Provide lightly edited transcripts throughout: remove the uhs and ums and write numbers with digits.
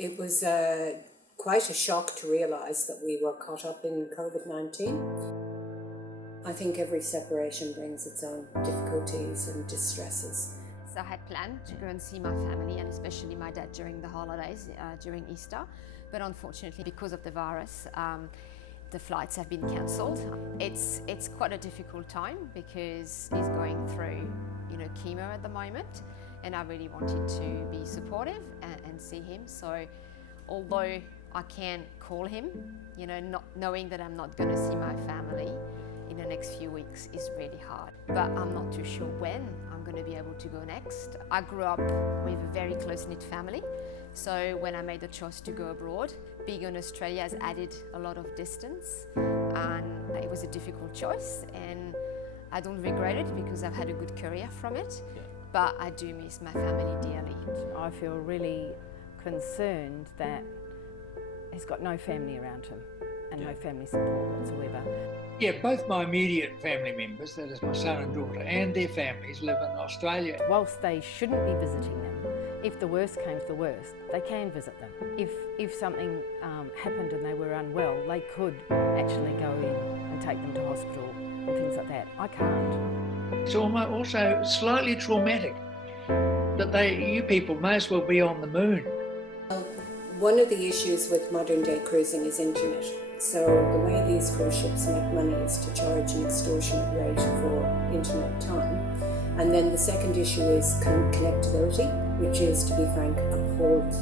It was quite a shock to realise that we were caught up in COVID-19. I think every separation brings its own difficulties and distresses. So I had planned to go and see my family and especially my dad during the holidays, during Easter. But unfortunately, because of the virus, the flights have been cancelled. It's quite a difficult time because he's going through, chemo at the moment, and I really wanted to be supportive and see him. So although I can't call him, not knowing that I'm not going to see my family in the next few weeks is really hard. But I'm not too sure when I'm going to be able to go next. I grew up with a very close-knit family, so when I made the choice to go abroad, being in Australia has added a lot of distance, and it was a difficult choice, and I don't regret it because I've had a good career from it, but I do miss my family dearly. I feel really concerned that he's got no family around him and no family support whatsoever. Yeah, both my immediate family members, that is my son and daughter, and their families live in Australia. Whilst they shouldn't be visiting them, if the worst came to the worst, they can visit them. If something happened and they were unwell, they could actually go in and take them to hospital and things like that. I can't. It's also slightly traumatic that you people may as well be on the moon. One of the issues with modern day cruising is internet. So the way these cruise ships make money is to charge an extortionate rate for internet time. And then the second issue is connectivity, which is, to be frank, appalling.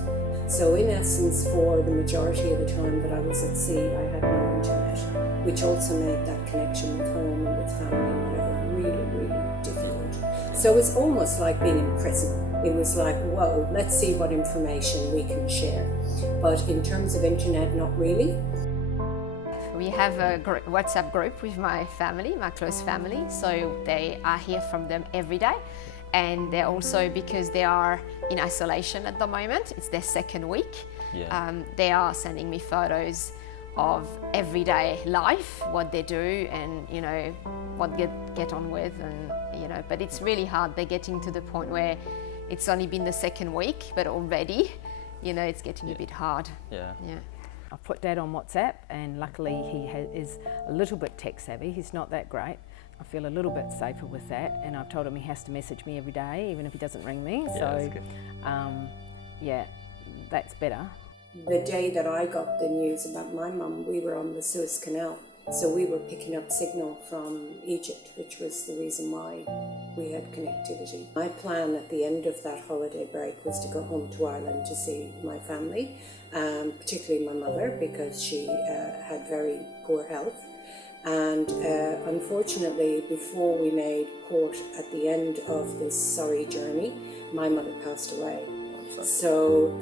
So in essence, for the majority of the time that I was at sea, I had no internet, which also made that connection with home and with family and whatever really, really difficult. So it's almost like being in prison. It was like, whoa, let's see what information we can share. But in terms of internet, not really. We have a WhatsApp group with my family, my close family, so I hear from them every day. And they're also, because they are in isolation at the moment, it's their second week, they are sending me photos of everyday life, what they do and, what they get on with, and, but it's really hard. They're getting to the point where it's only been the second week, but already, it's getting a bit hard. Yeah. I've put Dad on WhatsApp, and luckily he is a little bit tech savvy. He's not that great. I feel a little bit safer with that, and I've told him he has to message me every day, even if he doesn't ring me. Yeah, so, that's good. That's better. The day that I got the news about my mum, we were on the Suez Canal. So we were picking up signal from Egypt, which was the reason why we had connectivity. My plan at the end of that holiday break was to go home to Ireland to see my family, particularly my mother, because she had very poor health. And unfortunately, before we made port at the end of this sorry journey, my mother passed away. So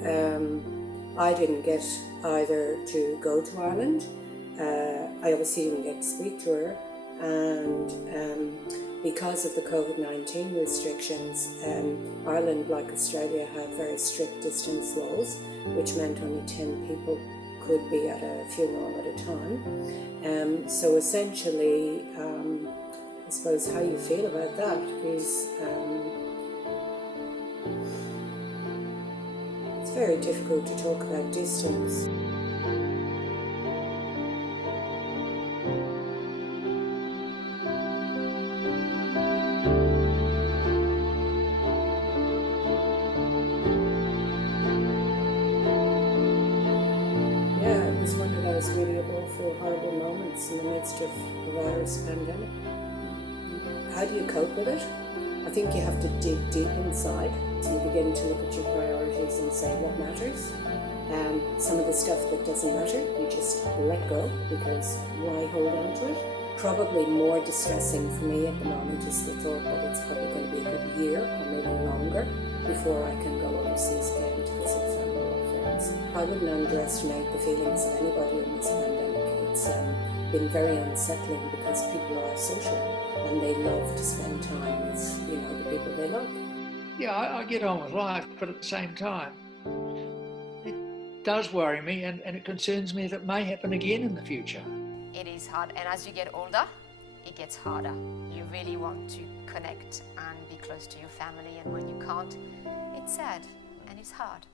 I didn't get either to go to Ireland. I obviously didn't get to speak to her, and because of the COVID-19 restrictions, Ireland, like Australia, had very strict distance laws, which meant only 10 people could be at a funeral at a time. So essentially, I suppose how you feel about that is it's very difficult to talk about distance. Really awful, horrible moments in the midst of the virus pandemic. How do you cope with it? I think you have to dig deep inside, so you begin to look at your priorities and say what matters. Some of the stuff that doesn't matter, you just let go, because why hold on to it? Probably more distressing for me at the moment is the thought that it's probably going to be a good year or maybe longer before I can go overseas again to visit family or friends. I wouldn't underestimate the feelings of anybody in this pandemic. It's been very unsettling because people are social and they love to spend time with, the people they love. Yeah, I get on with life, but at the same time, it does worry me and it concerns me that it may happen again in the future. It is hard, and as you get older, it gets harder. You really want to connect and be close to your family, and when you can't, it's sad and it's hard.